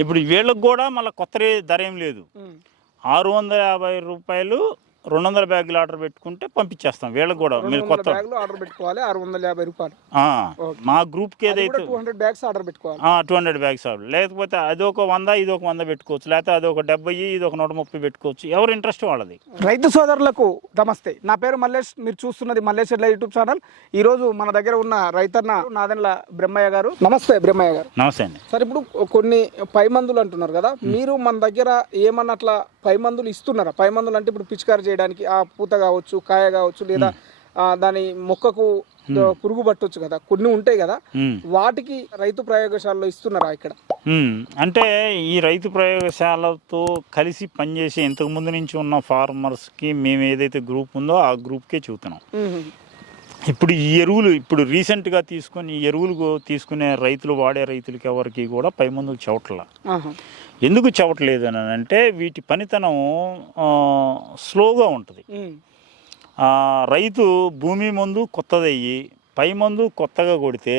ఇప్పుడు వీళ్ళకి కూడా మళ్ళీ కొత్త ధర ఏం లేదు. ఆరు వందల యాభై రూపాయలు రెండు వందల బ్యాగులు ఆర్డర్ పెట్టుకుంటే పంపించేస్తాం. వీళ్ళకి కూడా మీరు కొత్త ఆర్డర్ పెట్టుకోవాలి ఆరు వందల యాభై రూపాయలు. మా గ్రూప్కి ఏదైతే టూ హండ్రెడ్ బ్యాగ్స్ ఆర్డర్ పెట్టుకోవాలి. Two hundred bags order. లేకపోతే అది ఒక వంద ఇది ఒక వంద పెట్టుకోవచ్చు. లేకపోతే అది ఒక డెబ్బై ఇది ఒక నూట ముప్పై పెట్టుకోవచ్చు. ఎవరు ఇంట్రెస్ట్ వాళ్ళది? రైతు సోదరులకు నమస్తే. నా పేరు మల్లేష్. మీరు చూస్తున్నది మల్లేష్ ఎడ్ల యూట్యూబ్ ఛానల్. ఈ రోజు మన దగ్గర ఉన్న రైతన్న నాదెండ్ల బ్రహ్మయ్య గారు. నమస్తే బ్రహ్మయ్య గారు. నమస్తే అండి. సార్ ఇప్పుడు కొన్ని పై మందులు అంటున్నారు కదా. మీరు మన దగ్గర ఏమన్నా అట్లా పై మందులు ఇస్తున్నారా? పై మందులు అంటే ఇప్పుడు పిచికారి చేయడానికి ఆ పూత కావచ్చు కాయ కావచ్చు లేదా దాని మొక్కకు పురుగు పట్టొచ్చు కదా. కొన్ని ఉంటాయి కదా. వాటికి రైతు ప్రయోగశాలలో ఇస్తున్నారా ఇక్కడ? అంటే ఈ రైతు ప్రయోగశాలతో కలిసి పనిచేసే ఇంతకు ముందు నుంచి ఉన్న ఫార్మర్స్కి మేము ఏదైతే గ్రూప్ ఉందో ఆ గ్రూప్కే చెబుతున్నాం ఇప్పుడు ఈ ఎరువులు ఇప్పుడు రీసెంట్గా తీసుకొని ఈ ఎరువులు తీసుకునే రైతులు వాడే రైతులకి ఎవరికి కూడా పై మందులు చెవట్ల. ఎందుకు చెవట్లేదు అని అంటే వీటి పనితనం స్లోగా ఉంటుంది. రైతు భూమి మందు కొత్తదయ్యి పై మందు కొత్తగా కొడితే.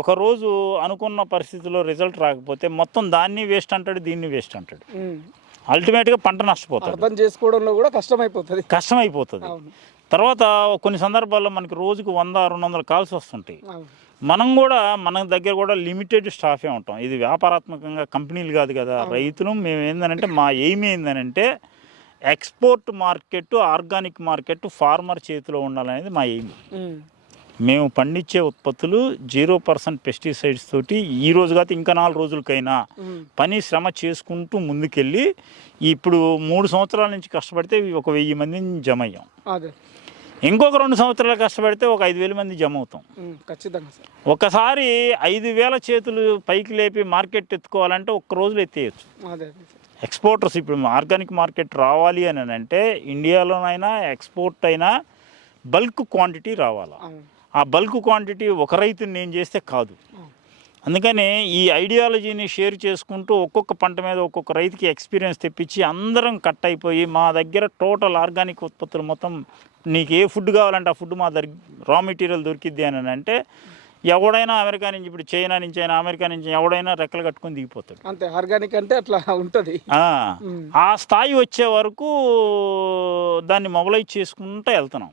ఒకరోజు అనుకున్న పరిస్థితిలో రిజల్ట్ రాకపోతే మొత్తం దాన్ని వేస్ట్ అంటాడు దీన్ని వేస్ట్ అంటాడు. అల్టిమేట్గా పంట నష్టపోతాడు. అర్థం చేసుకోవడంలో కూడా కష్టమైపోతుంది. కష్టం అయిపోతుంది అవును. తర్వాత కొన్ని సందర్భాల్లో మనకి రోజుకు వంద రెండు వందల కాల్స్ వస్తుంటాయి. మనం కూడా మన దగ్గర కూడా లిమిటెడ్ స్టాఫే ఉంటాం. ఇది వ్యాపారాత్మకంగా కంపెనీలు కాదు కదా. రైతులు మేము ఏంటంటే మా ఎయిమ్ ఏంటంటే export market organic market farmer చేతిలో ఉండాలనేది మా ఎయిమ్. మేము పండించే ఉత్పత్తులు జీరో పర్సెంట్ పెస్టిసైడ్స్ తోటి ఈ రోజు కాదు ఇంకా నాలుగు రోజులకైనా. పని శ్రమ చేసుకుంటూ ముందుకెళ్ళి ఇప్పుడు మూడు సంవత్సరాల నుంచి కష్టపడితే ఒక వెయ్యి మందిని జమ అయ్యాం ఇంకొక రెండు సంవత్సరాలు కష్టపడితే ఒక ఐదు వేల మంది జమ అవుతాం. ఖచ్చితంగా సార్. ఒకసారి ఐదు వేల చేతులు పైకి లేపి మార్కెట్ ఎత్తుకోవాలంటే ఒక్క రోజులో ఎత్తేయచ్చు. ఎక్స్పోర్టర్స్ ఇప్పుడు ఆర్గానిక్ మార్కెట్ రావాలి అని అంటే ఇండియాలోనైనా ఎక్స్పోర్ట్ అయినా బల్క్ క్వాంటిటీ రావాలా. ఆ బల్క్ క్వాంటిటీ ఒక రైతుని నేను చేస్తే కాదు. అందుకని ఈ ఐడియాలజీని షేర్ చేసుకుంటూ ఒక్కొక్క పంట మీద ఒక్కొక్క రైతుకి ఎక్స్పీరియన్స్ తెప్పించి అందరం కట్ అయిపోయి మా దగ్గర టోటల్ ఆర్గానిక్ ఉత్పత్తులు మొత్తం నీకు ఏ ఫుడ్ కావాలంటే ఆ ఫుడ్ మా దగ్గర రా మెటీరియల్ దొరికిద్ది అని అంటే ఎవడైనా అమెరికా నుంచి ఇప్పుడు చైనా నుంచి అయినా అమెరికా నుంచి ఎవడైనా రెక్కలు కట్టుకొని దిగిపోతాడు. అంతే ఆర్గానిక్ అంటే అట్లా ఉంటుంది. ఆ, స్థాయి వచ్చే వరకు దాన్ని మొబలైజ్ చేసుకుంటూ వెళ్తున్నాం.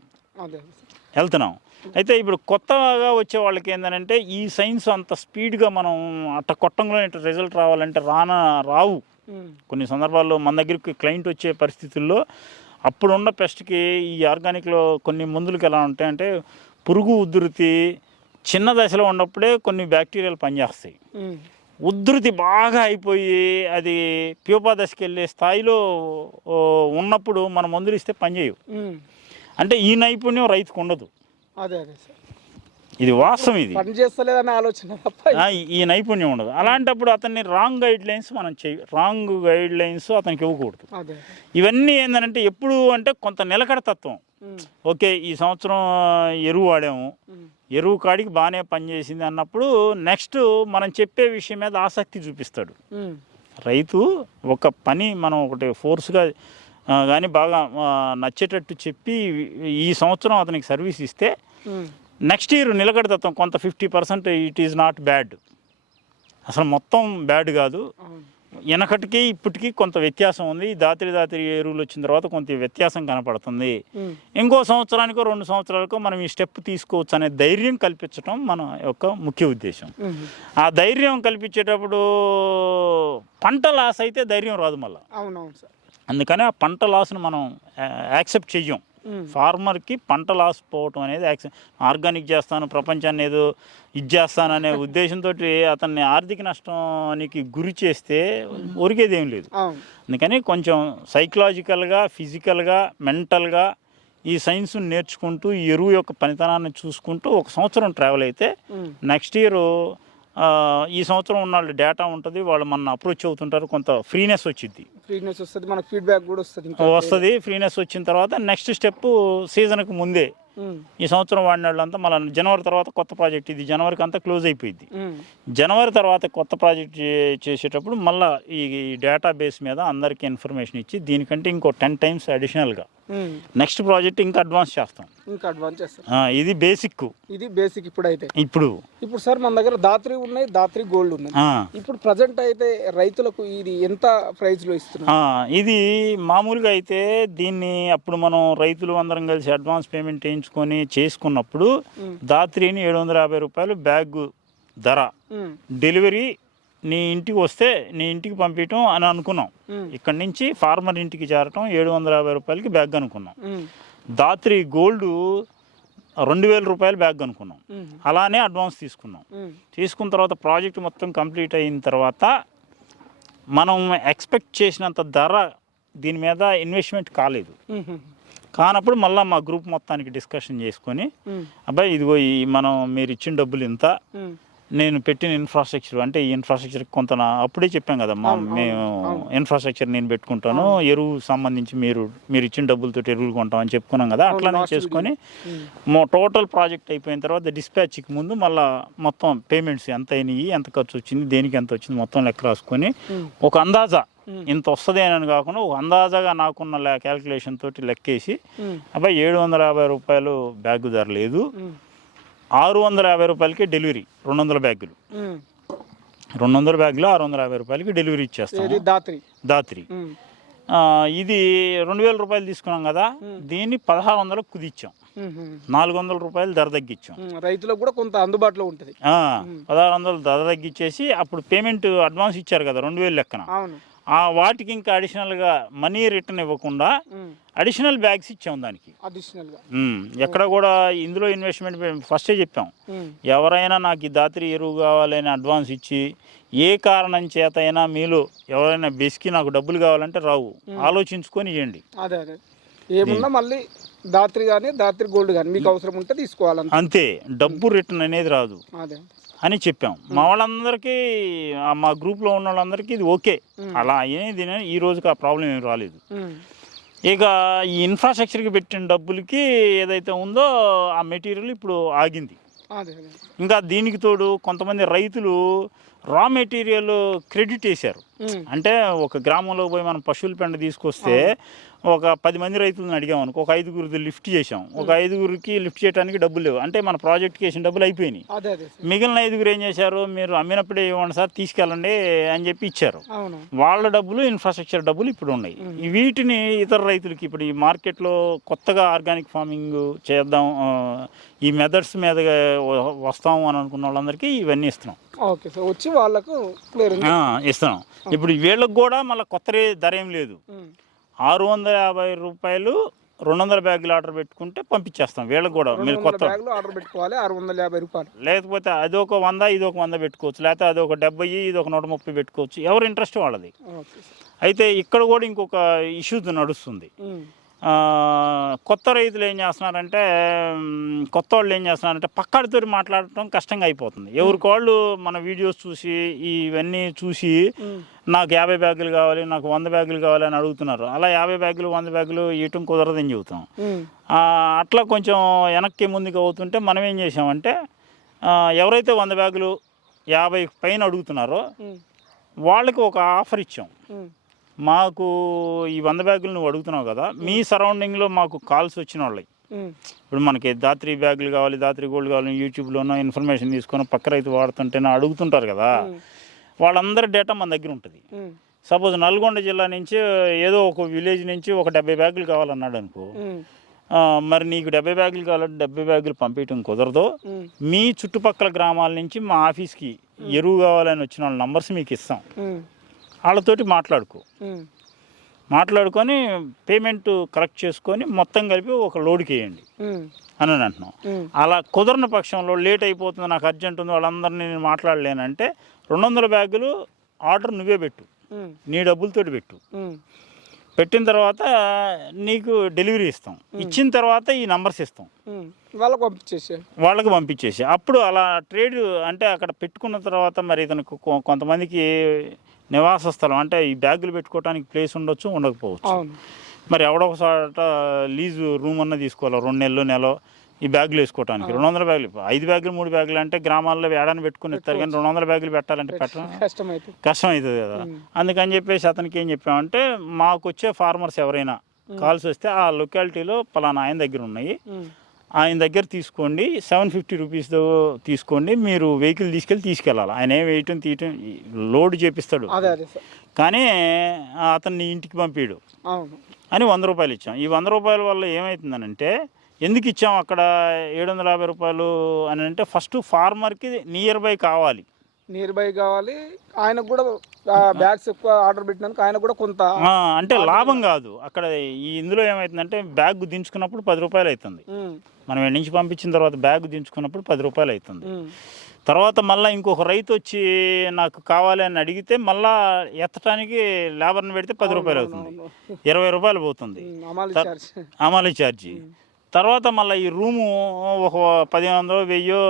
వెళ్తున్నాం. అయితే ఇప్పుడు కొత్తగా వచ్చే వాళ్ళకి ఏంటంటే ఈ సైన్స్ అంత స్పీడ్గా మనం అట్ట కొట్టంలో రిజల్ట్ రావాలంటే రాన రావు. కొన్ని సందర్భాల్లో మన దగ్గరికి క్లయింట్ వచ్చే పరిస్థితుల్లో అప్పుడున్న పెస్ట్కి ఈ ఆర్గానిక్లో కొన్ని మందులకి ఎలా ఉంటాయంటే పురుగు ఉధృతి చిన్న దశలో ఉన్నప్పుడే కొన్ని బ్యాక్టీరియాలు పనిచేస్తాయి. ఉధృతి బాగా అయిపోయి అది ప్యూపా దశకి వెళ్ళే స్థాయిలో ఉన్నప్పుడు మన మందులు ఇస్తే పనిచేయవు. అంటే ఈ నైపుణ్యం రైతుకు ఉండదు అదే అదే సార్ ఇది వాస్తవం ఇది పని చేస్తలేదనే ఆలోచన తప్ప ఈ- నైపుణ్యం ఉండదు అలాంటప్పుడు అతన్ని రాంగ్ గైడ్ లైన్స్ మనం చేయ రాంగ్ గైడ్ లైన్స్ అతనికి ఇవ్వకూడదు ఇవన్నీ ఏంటంటే ఎప్పుడు అంటే కొంత నిలకడ తత్వం. ఓకే ఈ సంవత్సరం ఎరువు వాడాము. ఎరువు కాడికి బాగానే పనిచేసింది అన్నప్పుడు నెక్స్ట్ మనం చెప్పే విషయం మీద ఆసక్తి చూపిస్తాడు. రైతు ఒక పని మనం ఒకటి ఫోర్స్గా కానీ బాగా నచ్చేటట్టు చెప్పి ఈ సంవత్సరం అతనికి సర్వీస్ ఇస్తే. నెక్స్ట్ ఇయర్ నిలకడతత్వం కొంత fifty percent it is not bad అసలు మొత్తం బ్యాడ్ కాదు వెనకటికి ఇప్పటికి కొంత వ్యత్యాసం ఉంది దాత్రి దాత్రి ఎరువులు వచ్చిన తర్వాత కొంత వ్యత్యాసం కనపడుతుంది. ఇంకో సంవత్సరానికో రెండు సంవత్సరాలకో మనం ఈ స్టెప్ తీసుకోవచ్చు అనే ధైర్యం కల్పించడం మన యొక్క ముఖ్య ఉద్దేశం. ఆ ధైర్యం కల్పించేటప్పుడు పంట లాస్ అయితే ధైర్యం రాదు మళ్ళీ అందుకని ఆ పంట లాస్ను మనం యాక్సెప్ట్ చెయ్యం. ఫార్మర్కి పంట లాస్ పోవటం అనేది యాక్సెప్ట్ ఆర్గానిక్ చేస్తాను ప్రపంచాన్ని ఏదో ఇది చేస్తాను అనే ఉద్దేశంతో అతన్ని ఆర్థిక నష్టానికి గురి చేస్తే ఒరిగేది ఏం లేదు అందుకని కొంచెం సైకలాజికల్గా ఫిజికల్గా మెంటల్గా ఈ సైన్స్ నేర్చుకుంటూ ఈ ఎరువు యొక్క పనితనాన్ని చూసుకుంటూ ఒక సంవత్సరం ట్రావెల్ అయితే. నెక్స్ట్ ఇయర్ ఈ సంవత్సరం ఉన్న వాళ్ళు డేటా ఉంటుంది వాళ్ళు మన అప్రోచ్ అవుతుంటారు కొంత ఫ్రీనెస్ వచ్చింది ఫ్రీనెస్ వస్తుంది మనకు ఫీడ్బ్యాక్ కూడా వస్తుంది వస్తుంది ఫ్రీనెస్ వచ్చిన తర్వాత నెక్స్ట్ స్టెప్ సీజన్కి ముందే ఈ సంవత్సరం వాడిన వాళ్ళంతా మళ్ళీ జనవరి తర్వాత కొత్త ప్రాజెక్ట్ ఇది. జనవరికి అంతా క్లోజ్ అయిపోయింది జనవరి తర్వాత కొత్త ప్రాజెక్ట్ చేసేటప్పుడు మళ్ళీ ఈ డేటా బేస్ మీద అందరికీ ఇన్ఫర్మేషన్ ఇచ్చి దీనికంటే ఇంకో టెన్ టైమ్స్ అడిషనల్గా. నెక్స్ట్ ప్రాజెక్ట్ ఇంకా అడ్వాన్స్ చేస్తాం. ఇంకా అడ్వాన్స్ చేస్తారు ఆ, ఇది బేసిక్ ఇది బేసిక్ ఇప్పుడైతే. ఇప్పుడు. ఇప్పుడు సార్ మన దగ్గర దాత్రి ఉన్నాయి దాత్రి గోల్డ్ ఉన్నాయి. ఇప్పుడు ప్రజెంట్ అయితే రైతులకు ఇది ఎంత ప్రైస్లో ఇస్తున్నారు? ఇది మామూలుగా అయితే దీన్ని అప్పుడు మనం రైతులు అందరం కలిసి అడ్వాన్స్ పేమెంట్ వేయించుకొని చేసుకున్నప్పుడు. దాత్రిని ఏడు వందల యాభై రూపాయలు బ్యాగ్ ధర. డెలివరీ నీ ఇంటికి వస్తే నీ ఇంటికి పంపించడం అని అనుకున్నాం. ఇక్కడి నుంచి ఫార్మర్ ఇంటికి చేరటం ఏడు వందల యాభై రూపాయలకి బ్యాగ్ అనుకున్నాం. దాత్రి గోల్డ్ రెండు వేల రూపాయలు బ్యాగ్ అనుకున్నాం. అలానే అడ్వాన్స్ తీసుకున్నాం. తీసుకున్న తర్వాత ప్రాజెక్ట్ మొత్తం కంప్లీట్ అయిన తర్వాత మనం ఎక్స్పెక్ట్ చేసినంత ధర దీని మీద ఇన్వెస్ట్మెంట్ కాలేదు. కానప్పుడు మళ్ళీ మా గ్రూప్ మొత్తానికి డిస్కషన్ చేసుకొని అబ్బాయి ఇదిగో ఈ మనం మీరు ఇచ్చిన డబ్బులు ఇంత నేను పెట్టిన ఇన్ఫ్రాస్ట్రక్చర్ అంటే ఈ ఇన్ఫ్రాస్ట్రక్చర్ కొంత నా అప్పుడే చెప్పాం కదా మా అవును, అవును, మేము. ఇన్ఫ్రాస్ట్రక్చర్ నేను పెట్టుకుంటాను ఎరువు సంబంధించి మీరు మీరు ఇచ్చిన డబ్బులతో ఎరువులు కొంటాం అని చెప్పుకున్నాం కదా అట్లానే చేసుకొని టోటల్ ప్రాజెక్ట్ అయిపోయిన తర్వాత డిస్పాచ్కి ముందు మళ్ళీ మొత్తం పేమెంట్స్ ఎంత అయినాయి ఎంత ఖర్చు వచ్చింది దేనికి ఎంత వచ్చింది మొత్తం లెక్క రాసుకొని ఒక అందాజా. ఇంత వస్తుంది అని కాకుండా ఒక అందాజాగా నాకున్న క్యాల్కులేషన్ తోటి లెక్కేసి అబ్బాయి ఏడు వందల యాభై రూపాయలు బ్యాగ్ ధర లేదు. ఆరు వందల యాభై రూపాయలకి డెలివరీ రెండు వందల బ్యాగులు. రెండు వందల బ్యాగులు ఆరు వందల యాభై రూపాయలకి డెలివరీ ఇచ్చేస్తాం దాత్రి. ఇది రెండు వేల రూపాయలు తీసుకున్నాం కదా దీన్ని పదహారు వందలకు కుదిచ్చాం. నాలుగు వందల రూపాయలు ధర తగ్గించాం. రైతులకు కూడా కొంత అందుబాటులో ఉంటుంది. పదహారు వందలు ధర తగ్గించేసి అప్పుడు పేమెంట్ అడ్వాన్స్ ఇచ్చారు కదా రెండు వేలు లెక్కన ఆ వాటికి ఇంకా అడిషనల్గా మనీ రిటర్న్ ఇవ్వకుండా అడిషనల్ బ్యాగ్స్ ఇచ్చాం దానికి. ఎక్కడ కూడా ఇందులో ఇన్వెస్ట్మెంట్ ఫస్టే చెప్పాం. ఎవరైనా నాకు ఈ దాత్రి ఎరువు కావాలని అడ్వాన్స్ ఇచ్చి ఏ కారణం చేత అయినా మీలో ఎవరైనా బెసికి నాకు డబ్బులు కావాలంటే రావు. ఆలోచించుకొని ఇవ్వండి అదే అదే. ఏమున్నా మళ్ళీ దాత్రి కానీ దాత్రి గోల్డ్ కానీ మీకు అవసరం ఉంటే తీసుకోవాలంట అంతే. డబ్బు రిటర్న్ అనేది రాదు. అదే. అని చెప్పాం. మా వాళ్ళందరికీ మా గ్రూప్లో ఉన్న వాళ్ళందరికీ ఇది ఓకే. అలా అనేది ఈ రోజుకి ఆ ప్రాబ్లం ఏమి రాలేదు. ఇక ఈ ఇన్ఫ్రాస్ట్రక్చర్కి పెట్టిన డబ్బులకి ఏదైతే ఉందో ఆ మెటీరియల్ ఇప్పుడు ఆగింది. ఇంకా దీనికి తోడు కొంతమంది రైతులు రా మెటీరియల్ క్రెడిట్ వేశారు. అంటే ఒక గ్రామంలో పోయి మనం పశువుల పెండ తీసుకొస్తే ఒక పది మంది రైతులను అడిగాం అనుకో ఒక ఐదుగురిది లిఫ్ట్ చేసాం ఒక ఐదుగురికి లిఫ్ట్ చేయడానికి డబ్బులు లేవు. అంటే మన ప్రాజెక్ట్కి వేసిన డబ్బులు అయిపోయినాయి. మిగిలిన ఐదుగురు ఏం చేశారు? మీరు అమ్మినప్పుడే ఇవ్వండి సార్ తీసుకెళ్ళండి అని చెప్పి ఇచ్చారు. వాళ్ళ డబ్బులు ఇన్ఫ్రాస్ట్రక్చర్ డబ్బులు ఇప్పుడు ఉన్నాయి. వీటిని ఇతర రైతులకి ఇప్పుడు ఈ మార్కెట్లో కొత్తగా ఆర్గానిక్ ఫార్మింగ్ చేద్దాం ఈ మెథడ్స్ మీద వస్తాం అని అనుకున్న వాళ్ళందరికీ ఇవన్నీ ఇస్తున్నాం. Okay sir. వచ్చి వాళ్ళకు ఇస్తున్నాం. ఇప్పుడు వీళ్ళకి కూడా మళ్ళీ కొత్త ధర ఏం లేదు. ఆరు వందల యాభై రూపాయలు రెండు వందల బ్యాగులు ఆర్డర్ పెట్టుకుంటే పంపించేస్తాం. వీళ్ళకి కూడా మీరు కొత్త ఆర్డర్ పెట్టుకోవాలి ఆరు వందల యాభై రూపాయలు. లేకపోతే అదొక వంద ఇది ఒక వంద పెట్టుకోవచ్చు. లేకపోతే అదొక డెబ్బై ఇది ఒక నూట ముప్పై పెట్టుకోవచ్చు. ఎవరు ఇంట్రెస్ట్ వాళ్ళది. అయితే ఇక్కడ కూడా ఇంకొక ఇష్యూ నడుస్తుంది. కొత్త రైతులు ఏం చేస్తున్నారంటే కొత్త వాళ్ళు ఏం చేస్తున్నారంటే పక్కడితో మాట్లాడటం కష్టంగా అయిపోతుంది. ఎవరికి వాళ్ళు మన వీడియోస్ చూసి ఇవన్నీ చూసి నాకు యాభై బ్యాగులు కావాలి నాకు వంద బ్యాగులు కావాలి అని అడుగుతున్నారు. అలా యాభై బ్యాగులు వంద బ్యాగులు ఇవ్వటం కుదరదని చెబుతాం. అట్లా కొంచెం వెనక్కి ముందుకు అవుతుంటే మనం ఏం చేసామంటే ఎవరైతే వంద బ్యాగులు యాభై పైన అడుగుతున్నారో వాళ్ళకి ఒక ఆఫర్ ఇచ్చాం. మాకు ఈ వంద బ్యాగులు నువ్వు అడుగుతున్నావు కదా మీ సరౌండింగ్లో మాకు కాల్స్ వచ్చిన వాళ్ళకి ఉమ్, ఇప్పుడు మనకి దాత్రి బ్యాగులు కావాలి దాత్రి గోల్డ్ కావాలి యూట్యూబ్లోనో ఇన్ఫర్మేషన్ తీసుకొని పక్క రైతు వాడుతుంటేనే అడుగుతుంటారు కదా వాళ్ళందరి డేటా మన దగ్గర ఉంటుంది. సపోజ్ నల్గొండ జిల్లా నుంచి ఏదో ఒక విలేజ్ నుంచి ఒక డెబ్బై బ్యాగులు కావాలన్నాడు అనుకో మరి నీకు డెబ్బై బ్యాగులు కావాలంటే డెబ్బై బ్యాగులు పంపించడం కుదరదు. మీ చుట్టుపక్కల గ్రామాల నుంచి మా ఆఫీస్కి ఎరువు కావాలని వచ్చిన వాళ్ళ నంబర్స్ మీకు ఇస్తాం. వాళ్ళతోటి మాట్లాడుకో. మాట్లాడుకొని పేమెంట్ కలెక్ట్ చేసుకొని మొత్తం కలిపి ఒక లోడ్కి వేయండి అని అని అంటున్నాం అలా కుదరని పక్షంలో లేట్ అయిపోతుంది నాకు అర్జెంట్ ఉంది వాళ్ళందరినీ నేను మాట్లాడలేనంటే రెండు వందల బ్యాగులు ఆర్డర్ నువ్వే పెట్టు. నీ డబ్బులతోటి పెట్టు. పెట్టిన తర్వాత నీకు డెలివరీ ఇస్తాం. ఇచ్చిన తర్వాత ఈ నంబర్స్ ఇస్తాం. వాళ్ళకు పంపించేసే. వాళ్ళకి పంపించేసి. అప్పుడు అలా ట్రేడ్ అంటే అక్కడ పెట్టుకున్న తర్వాత మరి ఇతనికి కొ- కొంతమందికి నివాస స్థలం అంటే ఈ బ్యాగులు పెట్టుకోవడానికి ప్లేస్ ఉండొచ్చు ఉండకపోవచ్చు. మరి ఎవడొకసాట లీజు రూమ్ అన్న తీసుకోవాలి? రెండు నెలలు నెల ఈ బ్యాగులు వేసుకోవడానికి రెండు వందల బ్యాగులు. ఐదు బ్యాగులు మూడు బ్యాగులు అంటే గ్రామాల్లో ఏడాన్ని పెట్టుకుని ఇస్తారు కానీ రెండు వందల బ్యాగులు పెట్టాలంటే పెట్టడం కష్టం అవుతుంది కదా. అందుకని చెప్పేసి అతనికి ఏం చెప్పామంటే మాకు వచ్చే ఫార్మర్స్ ఎవరైనా కాల్స్ వస్తే ఆ లొకాలిటీలో పలానా ఆయన దగ్గర ఉన్నాయి. ఆయన దగ్గర తీసుకోండి. సెవెన్ ఫిఫ్టీ రూపీస్ తీసుకోండి. మీరు వెహికల్ తీసుకెళ్ళి తీసుకెళ్ళాలి. ఆయన ఏం వేయటం తీయటం లోడ్ చేపిస్తాడు. కానీ అతన్ని ఇంటికి పంపించడు అని వంద రూపాయలు ఇచ్చాం. ఈ వంద రూపాయల వల్ల ఏమవుతుందనంటే ఎందుకు ఇచ్చాం అక్కడ ఏడు వందల యాభై రూపాయలు అని అంటే ఫస్ట్ ఫార్మర్కి నియర్ బై కావాలి. నియర్ బై కావాలి. ఆయనకు కూడా బ్యాగ్స్ ఎక్కువ ఆర్డర్ పెట్టినందుకు ఆయన కూడా కొంత అంటే లాభం కాదు. అక్కడ ఈ ఇందులో ఏమవుతుందంటే బ్యాగ్ దించుకున్నప్పుడు పది రూపాయలు అవుతుంది. మనం ఎక్కడి నుంచి పంపించిన తర్వాత బ్యాగ్ దించుకున్నప్పుడు పది రూపాయలు అవుతుంది. తర్వాత మళ్ళీ ఇంకొక రైతు వచ్చి నాకు కావాలి అని అడిగితే మళ్ళా ఎత్తడానికి లేబర్ని పెడితే పది రూపాయలు అవుతుంది. ఇరవై రూపాయలు పోతుంది. అమలు ఛార్జీ తర్వాత మళ్ళీ ఈ రూము ఒక పదిహేను వందలు వెయ్యో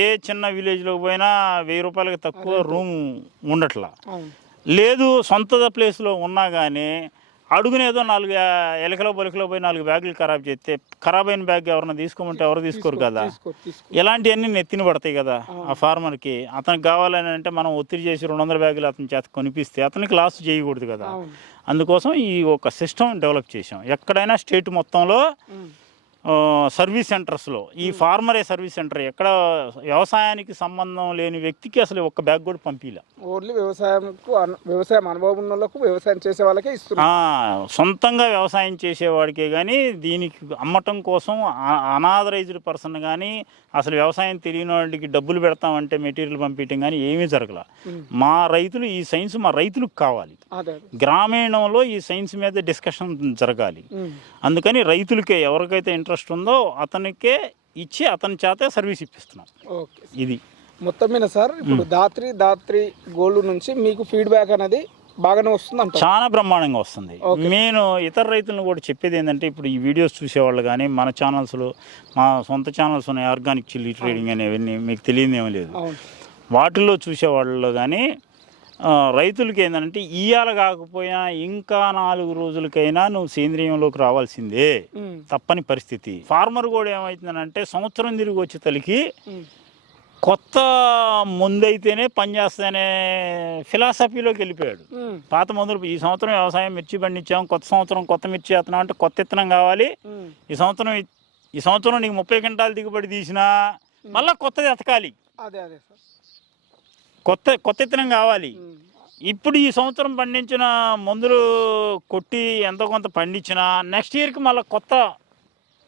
ఏ చిన్న విలేజ్లోకి పోయినా వెయ్యి రూపాయలకి తక్కువ రూమ్ ఉండట్లా. లేదు సొంత ప్లేస్లో ఉన్నా కానీ అడుగునేదో నాలుగు ఎలకలో బొలికలో పోయి నాలుగు బ్యాగులు ఖరాబ్ చేస్తే ఖరాబ్ అయిన బ్యాగ్ ఎవరన్నా తీసుకోమంటే ఎవరు తీసుకోరు కదా? ఇలాంటివన్నీ నెత్తిన పడతాయి కదా ఆ ఫార్మర్కి. అతనికి కావాలని అంటే మనం ఒత్తిడి చేసి రెండు వందల బ్యాగులు అతని చేత కొనిపిస్తే అతనికి లాస్ చేయకూడదు కదా? అందుకోసం ఈ ఒక సిస్టమ్ డెవలప్ చేసాం ఎక్కడైనా స్టేట్ మొత్తంలో సర్వీస్ సెంటర్స్లో. ఈ ఫార్మరే సర్వీస్ సెంటర్ ఎక్కడ వ్యవసాయానికి సంబంధం లేని వ్యక్తికి అసలు ఒక్క బ్యాగ్ కూడా పంపిలా. ఓన్లీ వ్యవసాయంకు వ్యవసాయం అనుభవం ఉన్న వాళ్ళకు వ్యవసాయం చేసే వాళ్ళకే ఇస్తున్నారు. సొంతంగా వ్యవసాయం చేసేవాడికే కానీ దీనికి అమ్మటం కోసం అనాథరైజ్డ్ పర్సన్ కానీ అసలు వ్యవసాయం తెలియని వాడికి డబ్బులు పెడతామంటే మెటీరియల్ పంపించడం కానీ ఏమీ జరగల. మా రైతులు ఈ సైన్స్ మా రైతులకు కావాలి. గ్రామీణంలో ఈ సైన్స్ మీద డిస్కషన్ జరగాలి. అందుకని రైతులకే ఎవరికైతే ఇంట్రెస్ట్ ఉందో అతనికే ఇచ్చి అతని చేతే సర్వీస్ ఇప్పిస్తున్నాం. ఓకే ఇది. మొత్తం మీద సార్ ఇప్పుడు దాత్రి దాత్రి గోల్డ్ నుంచి మీకు ఫీడ్బ్యాక్ అనేది బాగానే వస్తుంది చాలా బ్రహ్మాండంగా వస్తుంది. నేను ఇతర రైతులను కూడా చెప్పేది ఏంటంటే ఇప్పుడు ఈ వీడియోస్ చూసేవాళ్ళు కానీ మన ఛానల్స్లో మా సొంత ఛానల్స్ ఉన్నాయి ఆర్గానిక్ చిల్లీ ట్రేడింగ్ అనేవన్నీ మీకు తెలియదు ఏమీ లేదు వాటిల్లో చూసేవాళ్ళలో కానీ రైతులకి ఏంటంటే ఇయ్యాల కాకపోయినా ఇంకా నాలుగు రోజులకైనా నువ్వు సేంద్రియంలోకి రావాల్సిందే. తప్పని పరిస్థితి. ఫార్మర్ కూడా ఏమవుతుందనంటే సంవత్సరం తిరిగి వచ్చే తలికి కొత్త ముందైతేనే పనిచేస్తానే ఫిలాసఫీలోకి వెళ్ళిపోయాడు. పాత మందులు ఈ సంవత్సరం వ్యవసాయం మిర్చి పండించాం కొత్త సంవత్సరం కొత్త మిర్చి వేస్తున్నాం అంటే కొత్త ఇత్తనం కావాలి. ఈ సంవత్సరం ఈ సంవత్సరం నీకు ముప్పై క్వింటాలు దిగుబడి తీసినా మళ్ళీ కొత్తది ఎతకాలి. అదే అదే సార్. కొత్త కొత్త ఇత్తనం కావాలి ఇప్పుడు ఈ సంవత్సరం పండించిన మందులు కొట్టి ఎంతో కొంత పండించినా నెక్స్ట్ ఇయర్కి మళ్ళీ కొత్త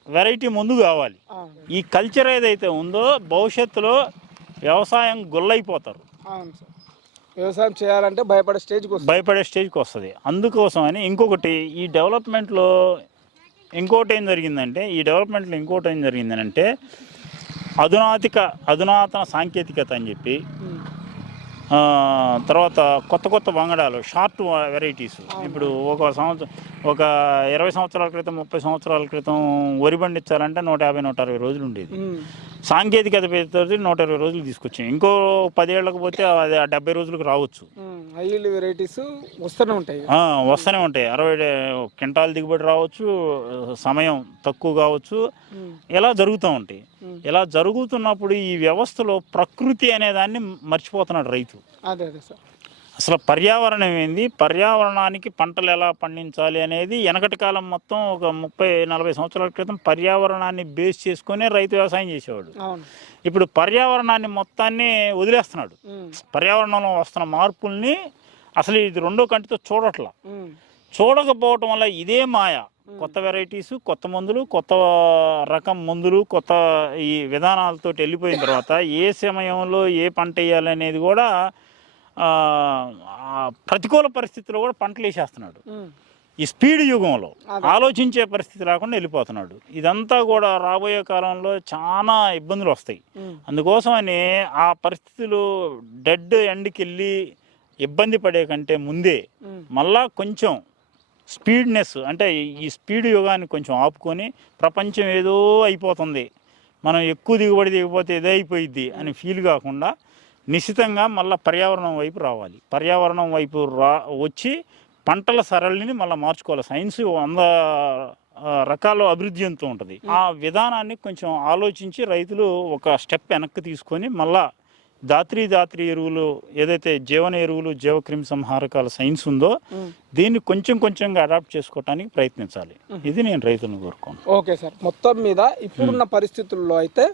వెరైటీ ముందు కావాలి. ఈ కల్చర్ ఏదైతే ఉందో భవిష్యత్తులో వ్యవసాయం గుల్లైపోతారు. వ్యవసాయం చేయాలంటే భయపడే స్టేజ్కి వస్తుంది. భయపడే స్టేజ్కి వస్తుంది. అందుకోసం అని ఇంకొకటి ఈ డెవలప్మెంట్లో ఇంకోటి ఏం జరిగిందంటే ఈ డెవలప్మెంట్లో ఇంకోటి ఏం జరిగిందంటే అధునాతిక అధునాతన సాంకేతికత అని చెప్పి తర్వాత కొత్త కొత్త వంగడాలు షార్ట్ వెరైటీస్. ఇప్పుడు ఒక సంవత్సరం ఒక ఇరవై సంవత్సరాల క్రితం ముప్పై సంవత్సరాల క్రితం వరి పండించాలంటే నూట యాభై నూట అరవై రోజులు ఉండేది. సాంకేతికత పెద్దది నూట ఇరవై రోజులు తీసుకొచ్చాం. ఇంకో పదేళ్ళకు పోతే అది ఆ డెబ్బై రోజులకు రావచ్చు. వెరైటీస్ వస్తూనే ఉంటాయి. వస్తూనే ఉంటాయి. అరవై క్వింటాల్ దిగుబడి రావచ్చు సమయం తక్కువ కావచ్చు. ఇలా జరుగుతూ ఉంటాయి. ఇలా జరుగుతున్నప్పుడు ఈ వ్యవస్థలో ప్రకృతి అనే దాన్ని మర్చిపోతున్నాడు రైతు. అదే అదే సార్. అసలు పర్యావరణం ఏంది? పర్యావరణానికి పంటలు ఎలా పండించాలి అనేది వెనకటి కాలం మొత్తం ఒక ముప్పై నలభై సంవత్సరాల క్రితం పర్యావరణాన్ని బేస్ చేసుకునే రైతు వ్యవసాయం చేసేవాడు. ఇప్పుడు పర్యావరణాన్ని మొత్తాన్ని వదిలేస్తున్నాడు. పర్యావరణంలో వస్తున్న మార్పుల్ని అసలు ఇది రెండో కంటితో చూడట్లా. చూడకపోవటం వల్ల ఇదే మాయ. కొత్త వెరైటీస్ కొత్త మందులు కొత్త రకం మందులు కొత్త ఈ విధానాలతో వెళ్ళిపోయిన తర్వాత ఏ సమయంలో ఏ పంట వేయాలనేది కూడా ప్రతికూల పరిస్థితిలో కూడా పంటలు వేసేస్తున్నాడు. ఈ స్పీడ్ యుగంలో. ఆలోచించే పరిస్థితి రాకుండా వెళ్ళిపోతున్నాడు. ఇదంతా కూడా రాబోయే కాలంలో చాలా ఇబ్బందులు వస్తాయి. అందుకోసమని ఆ పరిస్థితులు డెడ్ ఎండ్కి వెళ్ళి ఇబ్బంది పడే కంటే ముందే మళ్ళా కొంచెం స్పీడ్నెస్ అంటే ఈ స్పీడ్ యుగాన్ని కొంచెం ఆపుకొని ప్రపంచం ఏదో అయిపోతుంది. మనం ఎక్కువ దిగుబడి దిగిపోతే ఇదే అయిపోయిద్ది అని ఫీల్ కాకుండా నిశ్చితంగా మళ్ళీ పర్యావరణం వైపు రావాలి. పర్యావరణం వైపు రా వచ్చి పంటల సరళిని మళ్ళీ మార్చుకోవాలి. సైన్స్ వంద రకాల అభివృద్ధి చెందుతూ ఉంటుంది. ఆ విధానాన్ని కొంచెం ఆలోచించి రైతులు ఒక స్టెప్ వెనక్కి తీసుకొని మళ్ళా దాత్రి దాత్రి ఎరువులు ఏదైతే జీవన ఎరువులు జీవక్రిమి సంహారకాల సైన్స్ ఉందో దీన్ని కొంచెం కొంచెంగా అడాప్ట్ చేసుకోవడానికి ప్రయత్నించాలి. ఇది నేను రైతులను కోరుకోను ఓకే సార్. మొత్తం మీద ఇప్పుడున్న పరిస్థితుల్లో అయితే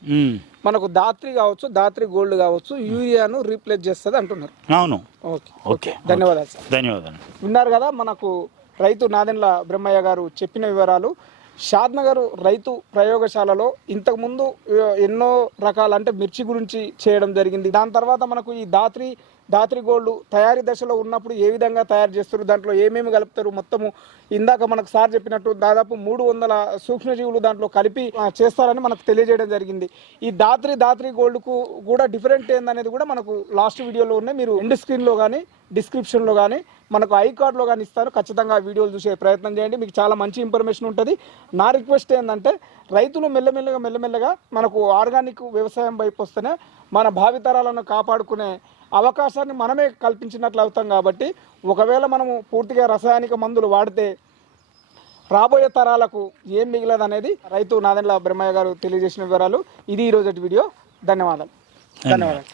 మనకు దాత్రి కావచ్చు దాత్రి గోల్డ్ కావచ్చు యూరియాను రీప్లేస్ చేస్తుంది అంటున్నారు. అవును. ఓకే. ఓకే. ధన్యవాదాలు సార్. ధన్యవాదాలు. విన్నారు కదా మనకు రైతు నాదెండ్ల బ్రహ్మయ్య గారు చెప్పిన వివరాలు. షాద్నగర్ రైతు ప్రయోగశాలలో ఇంతకుముందు ఎన్నో రకాల అంటే మిర్చి గురించి చేయడం జరిగింది. దాని తర్వాత మనకు ఈ దాత్రి దాత్రి గోల్డ్ తయారీ దశలో ఉన్నప్పుడు ఏ విధంగా తయారు చేస్తారు దాంట్లో ఏమేమి కలుపుతారు మొత్తము ఇందాక మనకు సార్ చెప్పినట్టు దాదాపు మూడు వందల సూక్ష్మజీవులు దాంట్లో కలిపి చేస్తారని మనకు తెలియజేయడం జరిగింది. ఈ దాత్రి దాత్రి గోల్డ్కు కూడా డిఫరెంట్ ఏందనేది కూడా మనకు లాస్ట్ వీడియోలో ఉన్నాయి. మీరు ఎండ్ స్క్రీన్లో కానీ డిస్క్రిప్షన్లో కానీ మనకు ఐ కార్డ్లో కానీ ఇస్తారు. ఖచ్చితంగా ఆ వీడియోలు చూసే ప్రయత్నం చేయండి. మీకు చాలా మంచి ఇన్ఫర్మేషన్ ఉంటుంది. నా రిక్వెస్ట్ ఏంటంటే రైతులు మెల్లమెల్లగా మెల్లమెల్లగా మనకు ఆర్గానిక్ వ్యవసాయం వైపు వస్తేనే మన భావితరాలను కాపాడుకునే అవకాశాన్ని మనమే కల్పించినట్లు అవుతాం కాబట్టి ఒకవేళ మనము పూర్తిగా రసాయనిక మందులు వాడితే రాబోయే తరాలకు ఏం మిగిలదు అనేది రైతు నాదెండ్ల బ్రహ్మయ్య గారు తెలియజేసిన వివరాలు. ఇది ఈ రోజు వీడియో. ధన్యవాదాలు. ధన్యవాదాలు.